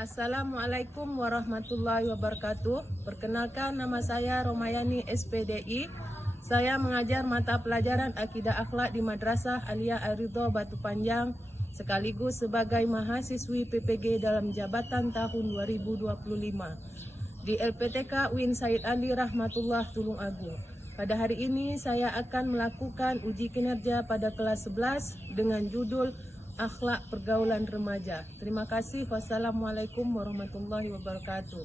Assalamualaikum warahmatullahi wabarakatuh. Perkenalkan, nama saya Romayani SPDI. Saya mengajar mata pelajaran Akidah Akhlak di Madrasah Aliyah Ar-Ridho Batu Panjang, sekaligus sebagai mahasiswi PPG dalam jabatan tahun 2025 di LPTK UIN Said Ali Rahmatullah Tulung Agung. Pada hari ini saya akan melakukan uji kinerja pada kelas 11 dengan judul Akhlak Pergaulan Remaja. Terima kasih. Wassalamualaikum warahmatullahi wabarakatuh.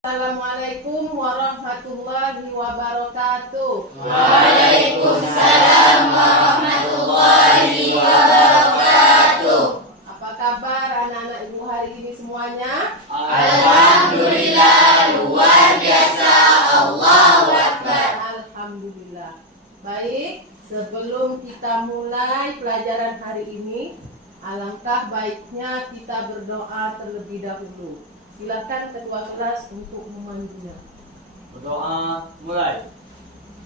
Assalamualaikum warahmatullahi wabarakatuh. Waalaikumsalam warahmatullahi wabarakatuh. Apa kabar anak-anak ibu hari ini semuanya? Alhamdulillah, luar biasa. Allahu Akbar. Alhamdulillah. Baik, sebelum kita mulai pelajaran hari ini, alangkah baiknya kita berdoa terlebih dahulu. Silakan ketua kelas untuk memandunya. Berdoa mulai.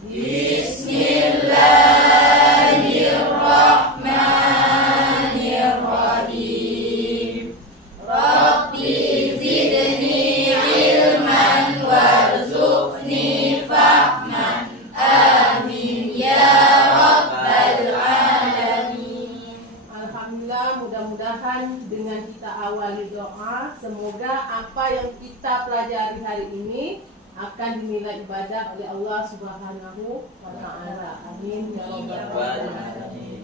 Bismillahirrahmanirrahim. Rabbi zidni ilman warzuqni fahman. Amin ya rabbal alamin. Alhamdulillah, mudah-mudahan dengan kita awali doa, semoga apa yang kita pelajari hari ini akan dinilai ibadah oleh Allah Subhanahu wa Ta'ala. Amin ya rabbal alamin.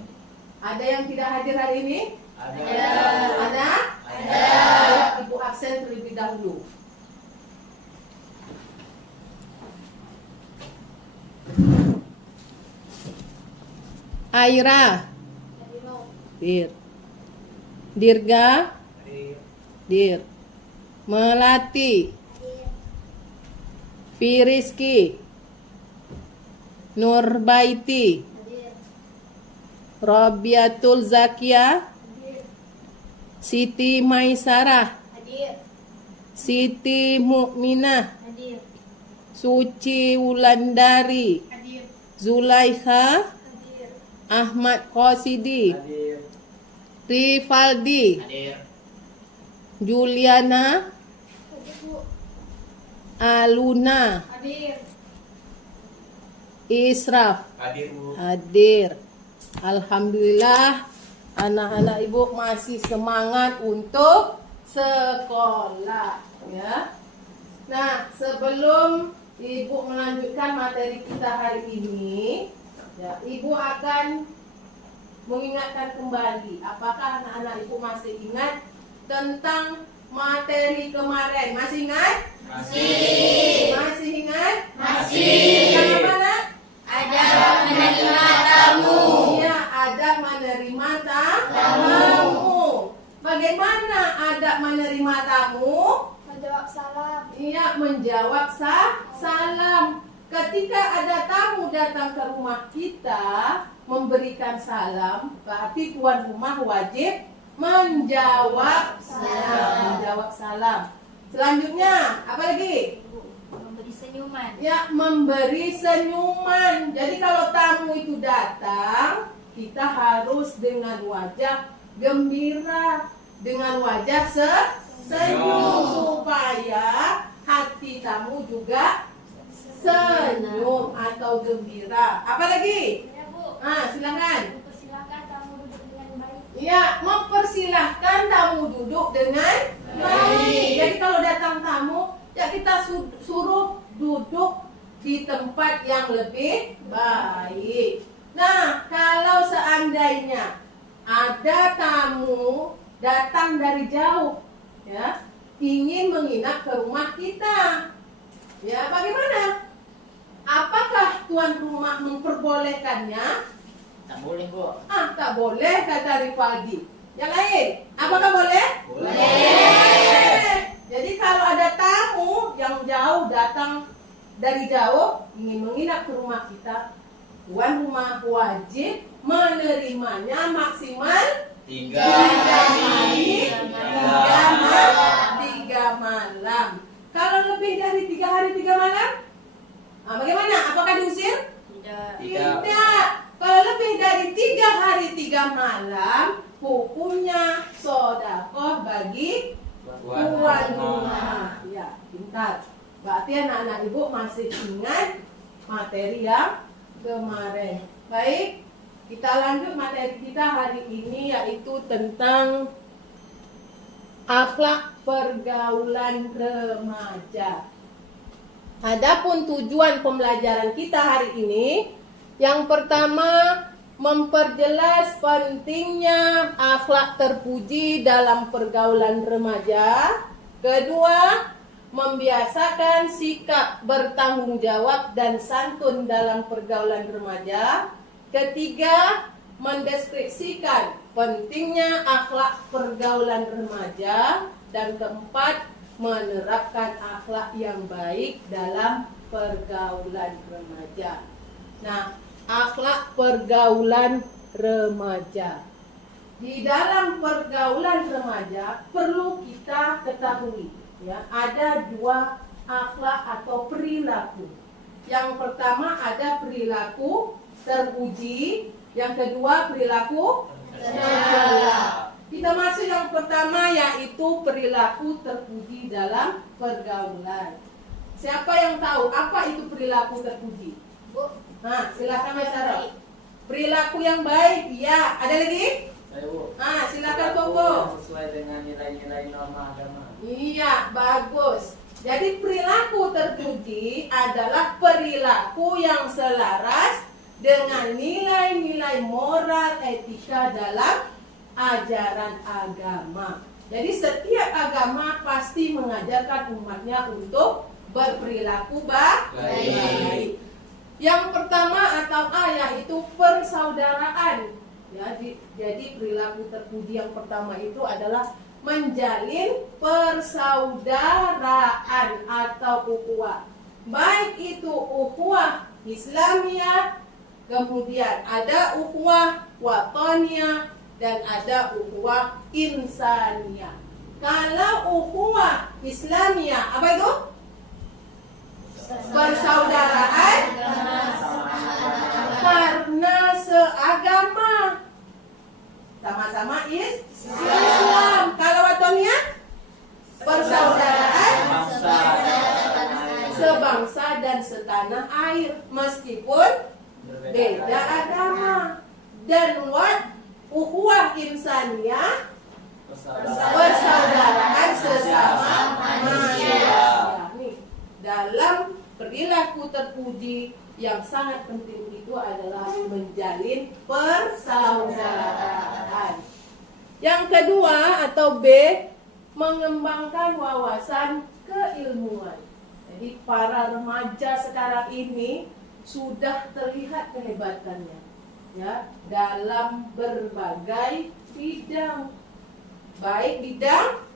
Ada yang tidak hadir hari ini? Ada. Ada? Ada. Ibu absen terlebih dahulu. Aira. Dir. Dirga. Dir. Melati. Firiski. Nurbaiti. Robiatul Zakia. Siti Maisarah. Siti Mukminah. Suci Wulandari. Zulaikha. Ahmad Qasidi. Hadir. Rifaldi. Hadir. Juliana. Aluna. Israf. Hadir, Bu. Hadir. Alhamdulillah, anak-anak ibu masih semangat untuk sekolah, ya. Nah, sebelum ibu melanjutkan materi kita hari ini, ya, ibu akan mengingatkan kembali. Apakah anak-anak ibu masih ingat tentang materi kemarin? Masih ingat? Masih. Masih ingat? Masih. Tentang apa, Nak? Adab menerima tamu. Iya, adab menerima tamu. Bagaimana adab menerima tamu? Menjawab salam. Iya, menjawab salam. Ketika ada tamu datang ke rumah kita, memberikan salam, berarti tuan rumah wajib menjawab salam. Menjawab salam. Selanjutnya, apa lagi? Memberi senyuman. Ya, memberi senyuman. Jadi kalau tamu itu datang, kita harus dengan wajah gembira, dengan wajah senyum, supaya hati tamu juga senyum atau gembira. Apa lagi? Ya, Bu. Silakan. Mempersilahkan tamu duduk dengan baik. Ya, mempersilahkan tamu duduk dengan baik. Jadi kalau datang tamu, ya kita suruh duduk di tempat yang lebih baik. Nah, kalau seandainya ada tamu datang dari jauh, ya, ingin menginap ke rumah kita, ya, bagaimana? Apakah tuan rumah memperbolehkannya? Tak boleh, Bu. Tak boleh, kata Rifaldi. Yang lain, apakah boleh? Boleh. Jadi kalau ada tamu yang jauh datang dari jauh ingin menginap ke rumah kita, tuan rumah wajib menerimanya maksimal 3 hari, hari, 3 malam. Kalau lebih dari 3 hari 3 malam, bagaimana? Apakah diusir? Tidak. Kalau lebih dari 3 hari 3 malam, hukumnya sedekah bagi tuan rumah. Ya, pintar. Berarti anak-anak ibu masih ingat materi yang kemarin. Baik, kita lanjut materi kita hari ini yaitu tentang akhlak pergaulan remaja. Adapun tujuan pembelajaran kita hari ini, yang pertama memperjelas pentingnya akhlak terpuji dalam pergaulan remaja. Kedua, membiasakan sikap bertanggung jawab dan santun dalam pergaulan remaja. Ketiga, mendeskripsikan pentingnya akhlak pergaulan remaja. Dan keempat, menerapkan akhlak yang baik dalam pergaulan remaja. Nah, akhlak pergaulan remaja. Di dalam pergaulan remaja perlu kita ketahui, ya, ada dua akhlak atau perilaku. Yang pertama ada perilaku terpuji, yang kedua perilaku tercela. Kita masuk yang pertama yaitu perilaku terpuji dalam pergaulan. Siapa yang tahu apa itu perilaku terpuji? Bu, Nah, silakan Mas Sarah. Perilaku yang baik, ya. Ada lagi? Saya Bu. Silakan Koko. Sesuai dengan nilai-nilai norma agama. Iya, bagus. Jadi perilaku terpuji adalah perilaku yang selaras dengan nilai-nilai moral etika dalam ajaran agama. Jadi setiap agama pasti mengajarkan umatnya untuk berperilaku baik. Yang pertama atau A yaitu persaudaraan. Ya, jadi perilaku terpuji yang pertama itu adalah menjalin persaudaraan atau ukhuwah. Baik itu ukhuwah Islamiyah, kemudian ada ukhuwah wataniyah, dan ada ukhuwah insaniyah. Kalau ukhuwah Islamiyah, apa itu? Persaudaraan karena seagama, sama-sama Islam. Kalau wataniyah, persaudaraan sebangsa dan setanah air, meskipun beda agama. Dan ukhuwah insaniyah, persaudaraan sesama manusia. Nih, dalam perilaku terpuji yang sangat penting itu adalah menjalin persaudaraan. Yang kedua atau B, mengembangkan wawasan keilmuan. Jadi para remaja sekarang ini sudah terlihat kehebatannya, ya, dalam berbagai bidang. Baik bidang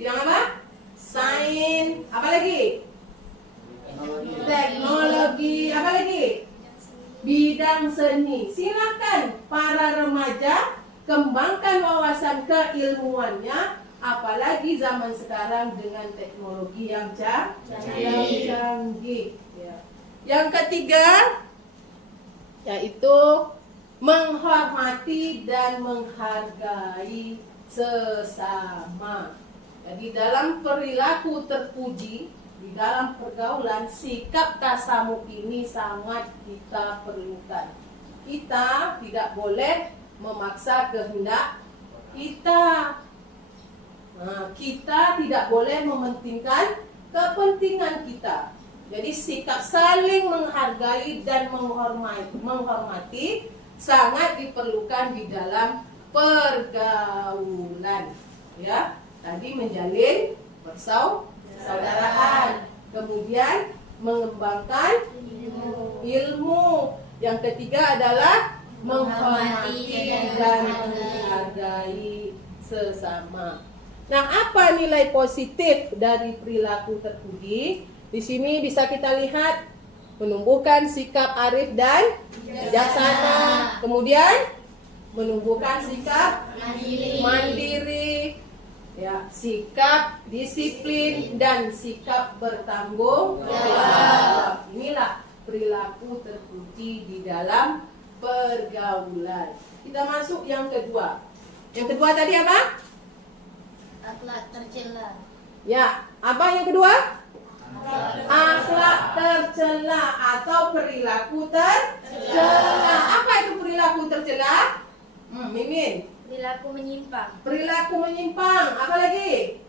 apa? Sains, apa lagi? Teknologi, apa lagi? Bidang seni. Silakan para remaja kembangkan wawasan keilmuannya, apalagi zaman sekarang dengan teknologi yang canggih. Ya. Yang ketiga yaitu menghormati dan menghargai sesama. Jadi dalam perilaku terpuji, di dalam pergaulan, sikap tasamuh ini sangat kita perlukan. Kita tidak boleh memaksa kehendak kita. Kita tidak boleh mementingkan kepentingan kita. Jadi sikap saling menghargai dan menghormati sangat diperlukan di dalam pergaulan. Ya, tadi menjalin persaudaraan, kemudian mengembangkan ilmu. Yang ketiga adalah menghormati dan menghargai sesama. Nah, apa nilai positif dari perilaku terpuji? Di sini bisa kita lihat menumbuhkan sikap arif dan bijaksana. Kemudian menumbuhkan sikap mandiri, ya, sikap disiplin dan sikap bertanggung jawab. Inilah perilaku terpuji di dalam pergaulan. Kita masuk yang kedua. Yang kedua tadi apa? Akhlak tercela. Ya, apa yang kedua? Akhlak tercela atau perilaku tercela. Apa itu perilaku tercela? Mimin. Perilaku menyimpang. Perilaku menyimpang. Apa lagi?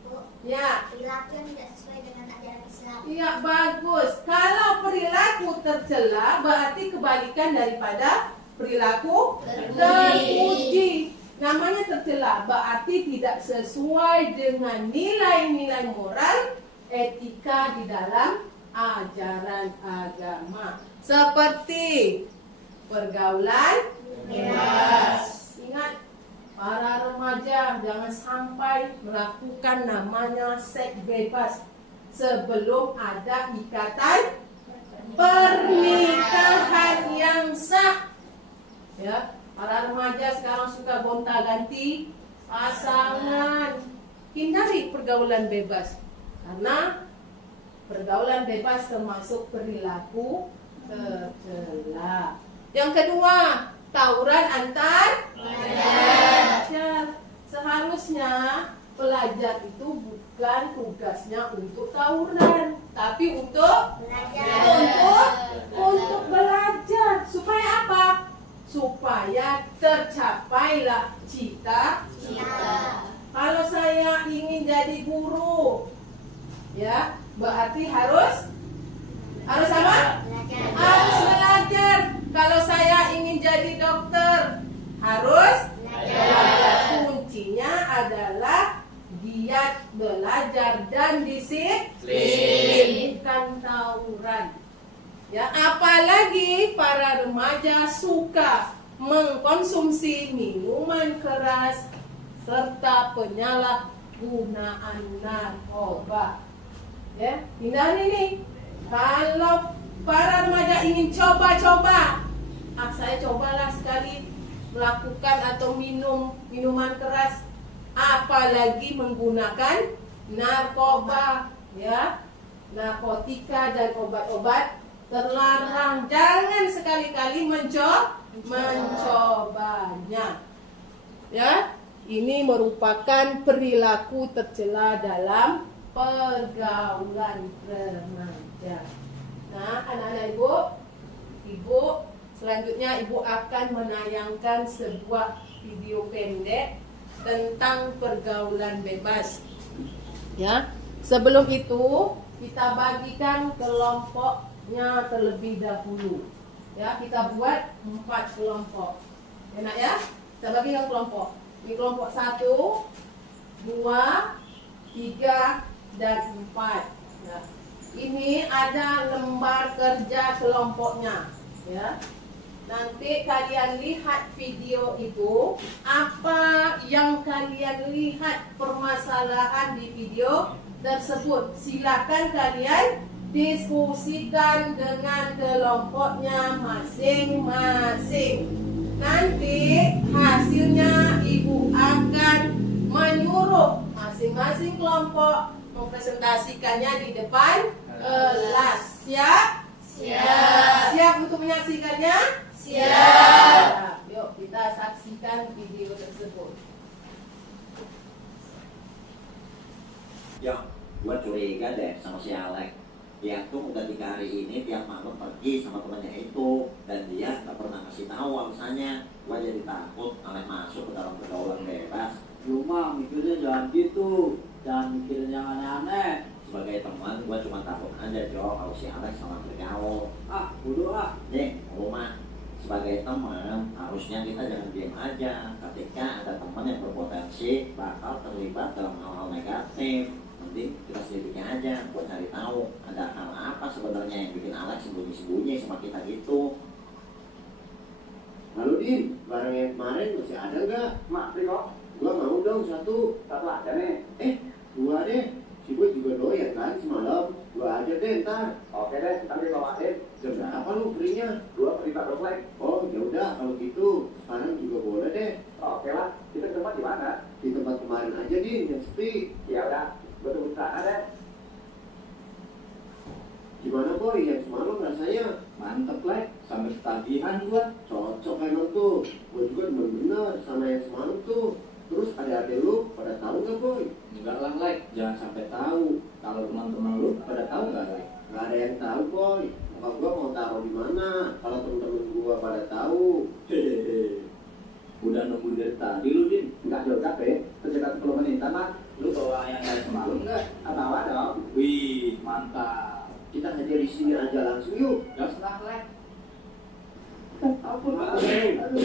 Ya. Perilaku yang tidak sesuai dengan ajaran Islam. Iya, bagus. Kalau perilaku tercela berarti kebalikan daripada perilaku terpuji. Namanya tercela berarti tidak sesuai dengan nilai-nilai moral, etika di dalam ajaran agama. Seperti pergaulan bebas. Ingat, para remaja jangan sampai melakukan namanya seks bebas sebelum ada ikatan pernikahan yang sah. Ya, para remaja sekarang suka gonta-ganti pasangan. Hindari pergaulan bebas karena pergaulan bebas termasuk perilaku tercela. Yang kedua, tawuran antar pelajar. Seharusnya pelajar itu bukan tugasnya untuk tawuran, tapi untuk belajar. Supaya apa? Supaya tercapailah cita-cita. Kalau saya ingin jadi guru, ya, berarti harus apa? Harus belajar. Kalau saya ingin jadi dokter, harus belajar. Kuncinya adalah giat belajar dan disiplin, bukan tawuran. Ya, apalagi para remaja suka mengkonsumsi minuman keras serta penyalahgunaan narkoba. Ya, hindari nih. Kalau para remaja ingin coba-coba, saya cobalah sekali melakukan atau minum minuman keras, apalagi menggunakan narkoba, ya, narkotika dan obat-obat terlarang. Jangan sekali-kali mencobanya. Ya, ini merupakan perilaku tercela dalam pergaulan remaja. Nah, anak-anak ibu, selanjutnya ibu akan menayangkan sebuah video pendek tentang pergaulan bebas. Ya, sebelum itu kita bagikan kelompoknya terlebih dahulu. Ya, kita buat 4 kelompok. Enak ya? Kita bagikan kelompok. Ini kelompok 1, 2, 3, dan 4. Ya. Ini ada lembar kerja kelompoknya. Ya. Nanti kalian lihat video itu, apa yang kalian lihat permasalahan di video tersebut. Silakan kalian diskusikan dengan kelompoknya masing-masing. Nanti hasilnya ibu akan menyuruh masing-masing kelompok mempresentasikannya di depan kelas. Siap? Siap. Siap untuk menyaksikannya? Siap. Yuk kita saksikan video tersebut. Ya, gue curiga deh sama si Alex. Dia tuh udah 3 hari ini tiap malam pergi sama temannya itu, dan dia nggak pernah ngasih tahu alasannya. Gue jadi takut Alex masuk ke dalam pergaulan bebas. Lu mah mikirnya jangan gitu, jangan mikirin yang aneh-aneh. Sebagai teman, gue cuma takut aja Jo kalau si Alex salah bergaul. Ah, bodoh ah. Nih, rumah sebagai teman harusnya kita jangan diam aja ketika ada teman yang berpotensi bakal terlibat dalam hal-hal negatif. Mending kita selidiki aja buat cari tahu ada hal apa sebenarnya yang bikin Alex sembunyi-sembunyi sama kita gitu. Lalu Din, barang yang kemarin masih ada nggak? Mak, beli kok. Gua mau dong satu. Satu aja nih. 2 deh. Si Boy juga doyan kan semalam. 2 aja deh ntar. Oke deh, ntar dibawain. Jam berapa lu free-nya? 2 free tak doang. Oh yaudah kalau gitu sekarang juga boleh deh. Oke lah, kita ke tempat di mana? Di tempat kemarin aja Din, yang sepi. Ya udah, gue tunggu di sana deh. Gimana Boy, yang semalam rasanya? Mantep lah, sampai ketagihan gua. Cocok emang tuh. Gua juga bener-bener sama yang semalam tuh. Terus adik-adik lu pada tahu nggak boy? Enggak lah, Lek. Jangan sampai tahu. Kalau teman-teman lu pada tahu nggak, Lek? Nggak ada yang tahu boy. Muka gua mau taruh di mana? Kalau temen-temen gua pada tahu. Hehehe. Udah nunggu dari tadi lu, Din. Nggak jauh capek, sekitar 10 menitan mah. Lu bawa ayam dari semalam nggak? Bawa dong. Wih, mantap. Kita ngajar di sini aja langsung yuk. Gak salah, Lek. Ampun, Pak. Aduh,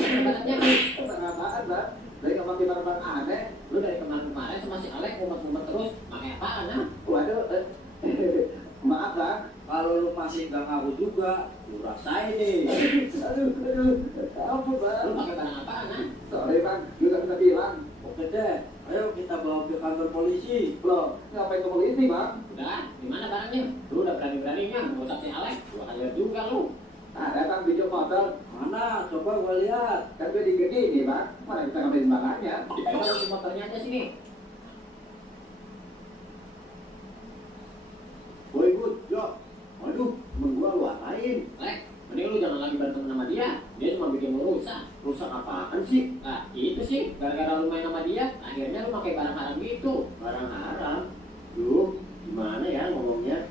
tenang apaan, Pak? Saya nggak pakai barang aneh. Lu dari kemarin-kemarin sama si Alek ngumpet-ngumpet terus, pakai apaan, ah? Waduh, maaf, Pak. Kalau lu masih nggak ngaku juga, lu rasain nih. Aduh, ampun, Pak. Lu pakai barang apaan, ah? Sorry, Bang, lu nggak bisa bilang. Oke deh, ayo kita bawa ke kantor polisi. Loh, ngapain ke polisi, Bang? Udah, di mana barangnya? Lu udah berani-beraninya merusak si Alek, gua akan lihat juga lu. Ada Bang di jok motor. Mana? Coba gua lihat. Kan gue digini, Bang. Mana bisa ngambilin barangnya? Ayo lu si motornya aja sini. Boy good, yuk. Waduh, temen gua lu apain? Alek, mending lu jangan lagi berantem sama dia. Dia cuma bikin lu rusak. Rusak apaan sih? Nah, itu sih, gara-gara lu main sama dia, akhirnya lu pakai barang haram gitu. Barang haram. Duh, gimana ya ngomongnya?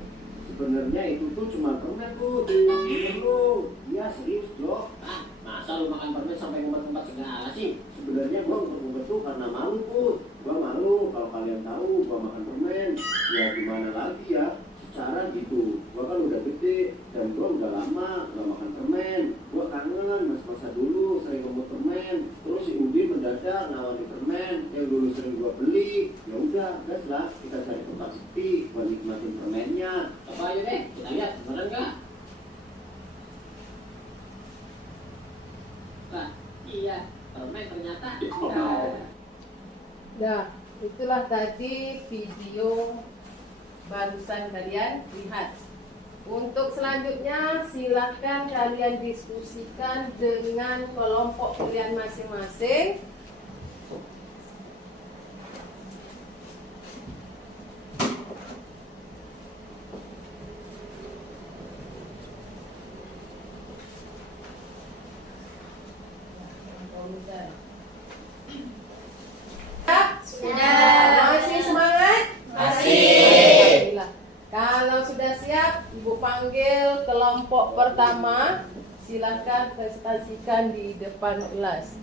Sebenarnya itu tuh cuma permen, Bu. Bener lu. Iya, serius, Jok. Ah, masa lu makan permen sampai ngumpet-ngumpet segala sih? Sebenarnya gua ngumpet tuh karena malu, Bu. Gua malu kalau kalian tahu gua makan permen. Ya gimana lagi ya? Secara gitu. Gua kan udah gede dan gua udah lama gak makan permen. Gua kangen masa-masa dulu sering ngumpet permen. Terus si Udin mendadak nawarin permen yang dulu sering gua beli. Ya udah, gas lah kita cari tempat sepi buat nikmatin permennya. Coba aja deh, kita lihat beneran nggak? Nah, iya, permen ternyata. Nah, itulah tadi video barusan kalian lihat. Untuk selanjutnya silakan kalian diskusikan dengan kelompok kalian masing-masing. Sudah. Masih semangat? Masih. Alhamdulillah. Kalau sudah siap, Ibu panggil kelompok pertama. Silahkan presentasikan di depan kelas.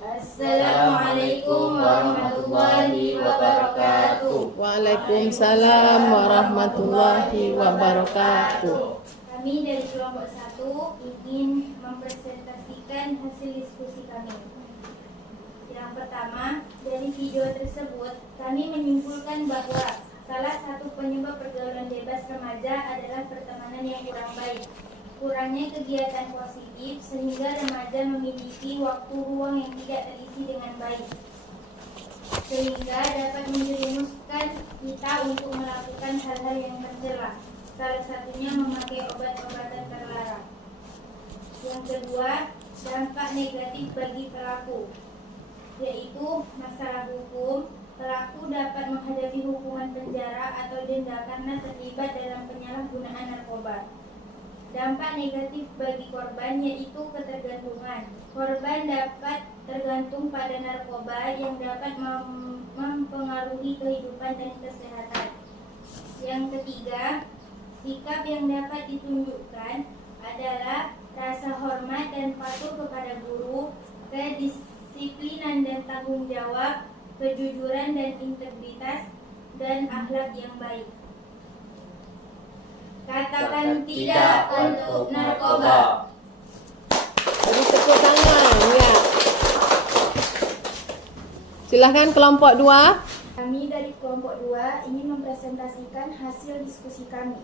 Assalamualaikum warahmatullahi wabarakatuh. Waalaikumsalam warahmatullahi wabarakatuh. Kami dari kelompok 1 ingin mempresentasikan hasil diskusi kami. Yang pertama, dari video tersebut kami menyimpulkan bahwa salah satu penyebab pergaulan bebas remaja adalah pertemanan yang kurang baik. Kurangnya kegiatan positif sehingga remaja memiliki waktu ruang yang tidak terisi dengan baik. Sehingga dapat menjerumuskan kita untuk melakukan hal-hal yang tercela. Salah satunya memakai obat-obatan terlarang. Yang kedua, dampak negatif bagi pelaku, yaitu masalah hukum. Pelaku dapat menghadapi hukuman penjara atau denda karena terlibat dalam penyalahgunaan narkoba. Dampak negatif bagi korban yaitu ketergantungan. Korban dapat tergantung pada narkoba yang dapat mempengaruhi kehidupan dan kesehatan. Yang ketiga, sikap yang dapat ditunjukkan adalah rasa hormat dan patuh kepada guru, kedisiplinan dan tanggung jawab, kejujuran dan integritas, dan akhlak yang baik. Katakan tidak untuk narkoba. Beri tepuk tangan, ya. Silahkan kelompok 2. Kami dari kelompok 2 ingin mempresentasikan hasil diskusi kami.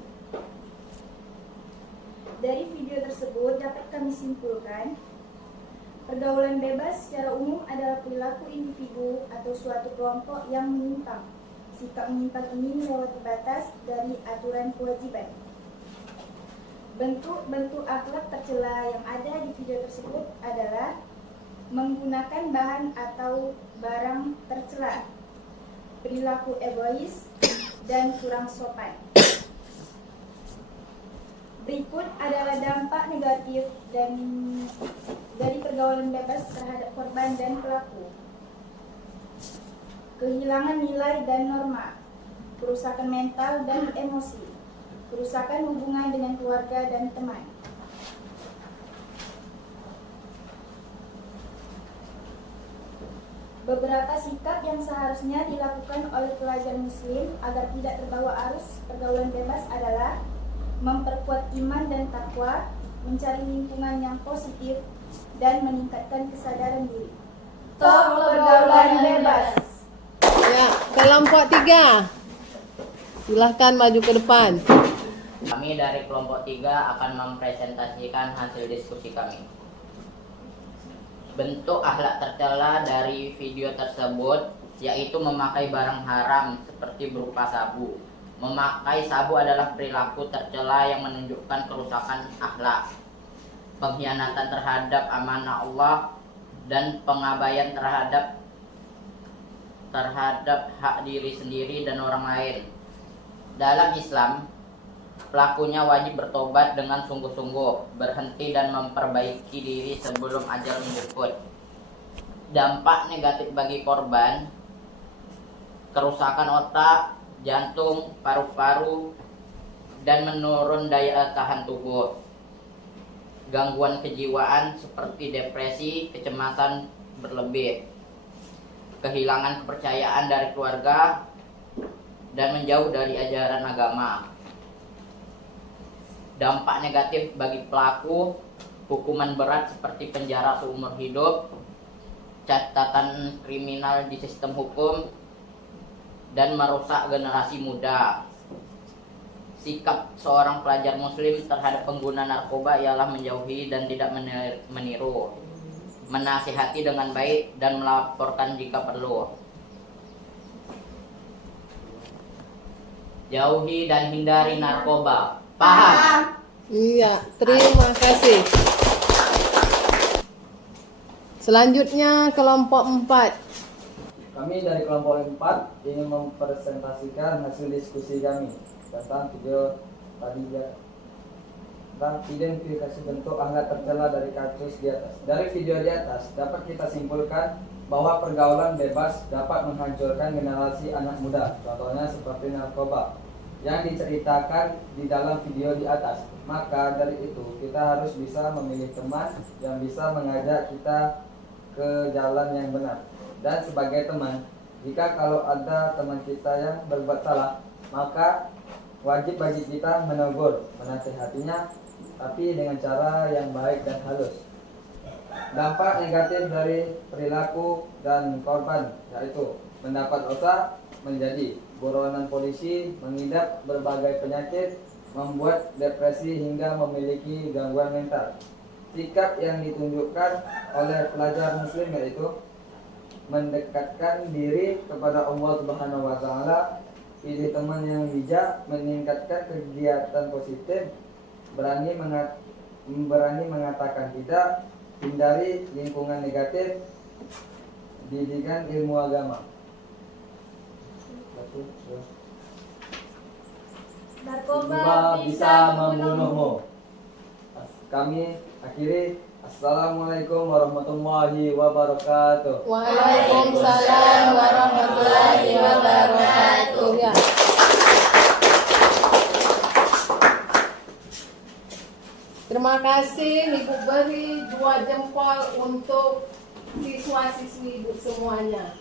Dari video tersebut dapat kami simpulkan, pergaulan bebas secara umum adalah perilaku individu atau suatu kelompok yang menyimpang. Sikap menyimpang ini melewati batas dari aturan kewajiban. Bentuk-bentuk akhlak tercela yang ada di video tersebut adalah menggunakan bahan atau barang tercela, perilaku egois, dan kurang sopan. Berikut adalah dampak negatif dan dari pergaulan bebas terhadap korban dan pelaku. kehilangan nilai dan norma, kerusakan mental dan emosi, kerusakan hubungan dengan keluarga dan teman. Beberapa sikap yang seharusnya dilakukan oleh pelajar muslim agar tidak terbawa arus pergaulan bebas adalah memperkuat iman dan takwa, mencari lingkungan yang positif, dan meningkatkan kesadaran diri. Top pergaulan bebas. Ya, kelompok 3. Silahkan maju ke depan. Kami dari kelompok 3 akan mempresentasikan hasil diskusi kami. Bentuk akhlak tercela dari video tersebut yaitu memakai barang haram seperti berupa sabu. Memakai sabu adalah perilaku tercela yang menunjukkan kerusakan akhlak, pengkhianatan terhadap amanah Allah, dan pengabaian terhadap hak diri sendiri dan orang lain. Dalam Islam, pelakunya wajib bertobat dengan sungguh-sungguh, berhenti dan memperbaiki diri sebelum ajal menjemput. Dampak negatif bagi korban: kerusakan otak, jantung, paru-paru, dan menurun daya tahan tubuh. Gangguan kejiwaan seperti depresi, kecemasan berlebih, kehilangan kepercayaan dari keluarga, dan menjauh dari ajaran agama. Dampak negatif bagi pelaku: hukuman berat seperti penjara seumur hidup, catatan kriminal di sistem hukum, dan merusak generasi muda. Sikap seorang pelajar muslim terhadap pengguna narkoba ialah menjauhi dan tidak meniru, menasihati dengan baik, dan melaporkan jika perlu. Jauhi dan hindari narkoba. Paham? Iya, terima kasih. Selanjutnya kelompok 4. Kami dari kelompok 4 ingin mempresentasikan hasil diskusi kami tentang video tadi tentang identifikasi bentuk akhlak tercela dari kasus di atas. Dari video di atas dapat kita simpulkan bahwa pergaulan bebas dapat menghancurkan generasi anak muda, contohnya seperti narkoba yang diceritakan di dalam video di atas. Maka dari itu kita harus bisa memilih teman yang bisa mengajak kita ke jalan yang benar. Dan sebagai teman, jika kalau ada teman kita yang berbuat salah, maka wajib bagi kita menegur, menasihatinya, tapi dengan cara yang baik dan halus. Dampak negatif dari perilaku dan korban yaitu mendapat dosa, menjadi buronan polisi, mengidap berbagai penyakit, membuat depresi hingga memiliki gangguan mental. Sikap yang ditunjukkan oleh pelajar muslim yaitu mendekatkan diri kepada Allah Subhanahu wa taala, pilih teman yang bijak, meningkatkan kegiatan positif, berani mengatakan tidak, hindari lingkungan negatif, didikan ilmu agama. Narkoba bisa membunuhmu. Kami akhiri. Assalamualaikum warahmatullahi wabarakatuh. Waalaikumsalam warahmatullahi wabarakatuh. Ya. Terima kasih Ibu, beri 2 jempol untuk siswa-siswi Ibu semuanya.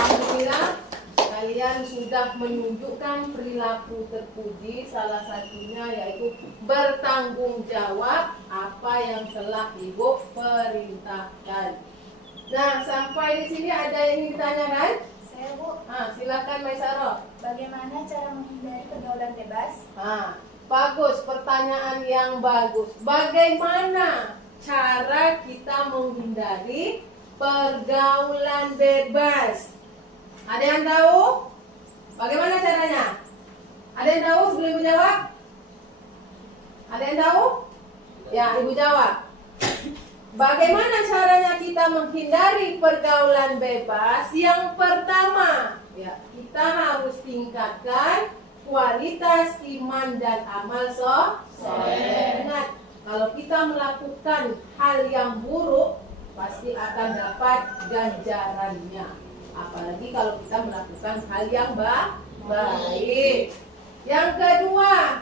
Alhamdulillah, kalian sudah menunjukkan perilaku terpuji, salah satunya yaitu bertanggung jawab apa yang telah Ibu perintahkan. Nah, sampai di sini ada yang ingin ditanyakan? Saya, Bu. Silakan Maisaro. Bagaimana cara menghindari pergaulan bebas? Bagus, pertanyaan yang bagus. Bagaimana cara kita menghindari pergaulan bebas? Ada yang tahu? Bagaimana caranya? Ada yang tahu sebelum Ibu jawab? Ada yang tahu? Ya, Ibu jawab. Bagaimana caranya kita menghindari pergaulan bebas? Yang pertama, ya, kita harus tingkatkan kualitas iman dan amal soleh. Ingat, kalau kita melakukan hal yang buruk, pasti akan dapat ganjarannya. Apalagi kalau kita melakukan hal yang baik. Yang kedua,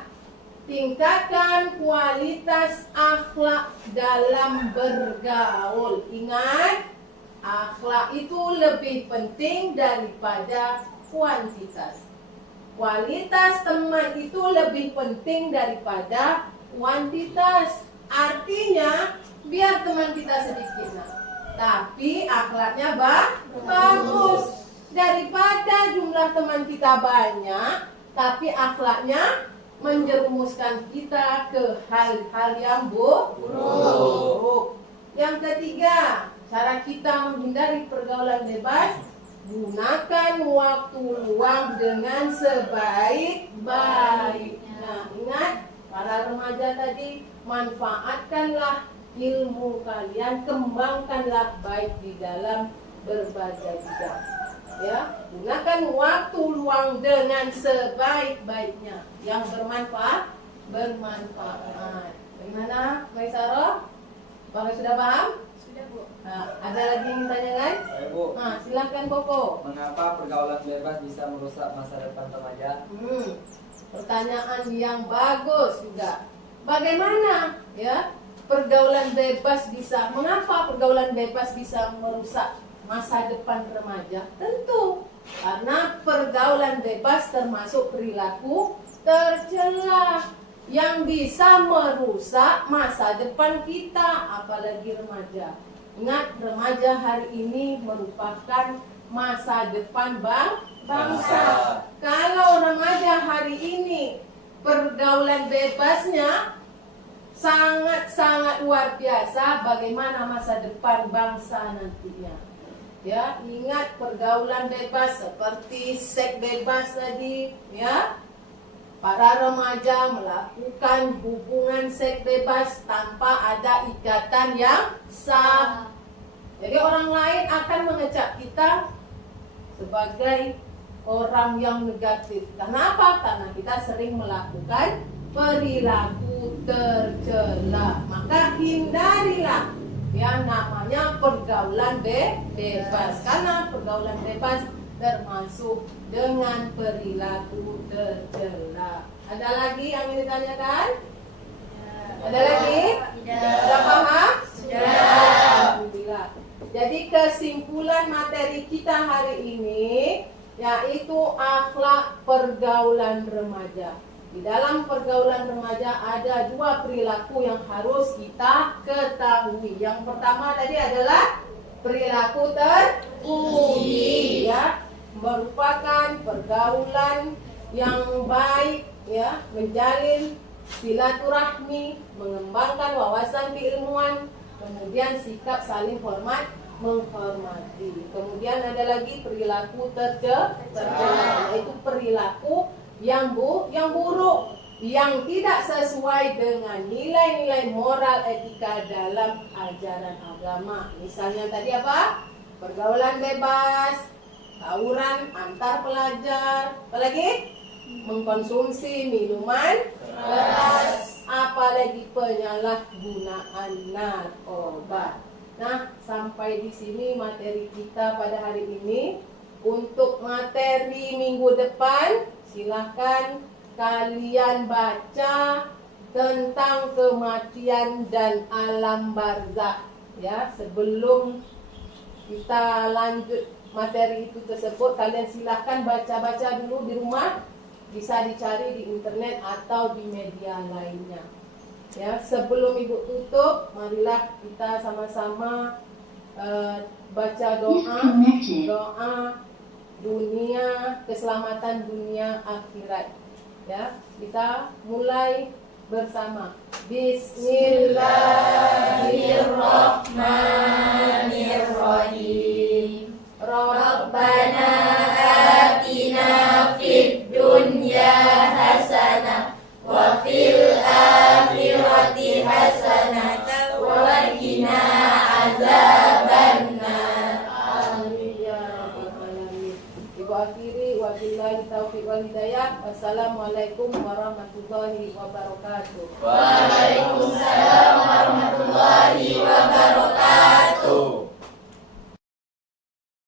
tingkatkan kualitas akhlak dalam bergaul. Ingat, akhlak itu lebih penting daripada kuantitas. Kualitas teman itu lebih penting daripada kuantitas. Artinya, biar teman kita sedikit, tapi akhlaknya bagus. Daripada jumlah teman kita banyak, tapi akhlaknya menjerumuskan kita ke hal-hal yang buruk. Yang ketiga, cara kita menghindari pergaulan bebas, gunakan waktu luang dengan sebaik-baiknya. Ingat, para remaja tadi, manfaatkanlah ilmu kalian, kembangkanlah baik di dalam berbagai bidang. Ya, gunakan waktu luang dengan sebaik-baiknya yang bermanfaat. Bagaimana, Maisaro? Apakah sudah paham? Sudah, Bu. Nah, ada lagi yang ditanyakan? Saya, Bu. Silakan Koko. Mengapa pergaulan bebas bisa merusak masa depan remaja? Pertanyaan yang bagus juga. Bagaimana ya pergaulan bebas bisa? Mengapa pergaulan bebas bisa merusak masa depan remaja? Tentu karena pergaulan bebas termasuk perilaku tercela yang bisa merusak masa depan kita, apalagi remaja. Ingat, remaja hari ini merupakan masa depan bangsa. Kalau remaja hari ini pergaulan bebasnya sangat-sangat luar biasa, bagaimana masa depan bangsa nantinya? Ya, ingat pergaulan bebas seperti seks bebas tadi, ya. Para remaja melakukan hubungan seks bebas tanpa ada ikatan yang sah. Jadi orang lain akan mengecap kita sebagai orang yang negatif. Kenapa? Karena kita sering melakukan perilaku tercela. Maka hindarilah yang namanya pergaulan bebas. Karena pergaulan bebas termasuk dengan perilaku tercela. Ada lagi yang ingin ditanyakan? Ada lagi? Sudah paham? Sudah. Alhamdulillah. Jadi kesimpulan materi kita hari ini yaitu akhlak pergaulan remaja. Di dalam pergaulan remaja ada dua perilaku yang harus kita ketahui. Yang pertama tadi adalah perilaku terpuji, ya, merupakan pergaulan yang baik, ya, menjalin silaturahmi, mengembangkan wawasan keilmuan, kemudian sikap saling hormat menghormati. Kemudian ada lagi perilaku tercela, yaitu perilaku yang buruk, yang tidak sesuai dengan nilai-nilai moral etika dalam ajaran agama. Misalnya tadi apa? Pergaulan bebas, tawuran antar pelajar, apalagi mengkonsumsi minuman keras, apalagi penyalahgunaan narkoba. Nah, sampai di sini materi kita pada hari ini. Untuk materi minggu depan, silahkan kalian baca tentang kematian dan alam barzakh, ya. Sebelum kita lanjut materi itu tersebut, kalian silahkan baca-baca dulu di rumah, bisa dicari di internet atau di media lainnya. Ya, sebelum Ibu tutup, marilah kita sama-sama baca doa dunia, keselamatan dunia akhirat. Ya, kita mulai bersama. Bismillahirrahmanirrahim. Rabbana atina fid dunya hasanah wa fil akhirati hasanah wa qina azabannar. Amin ya rabbal alamin. Ibu akhiri wa Wabillahi taufiq wal hidayah. Wassalamualaikum warahmatullahi wabarakatuh. Waalaikumsalam warahmatullahi wabarakatuh.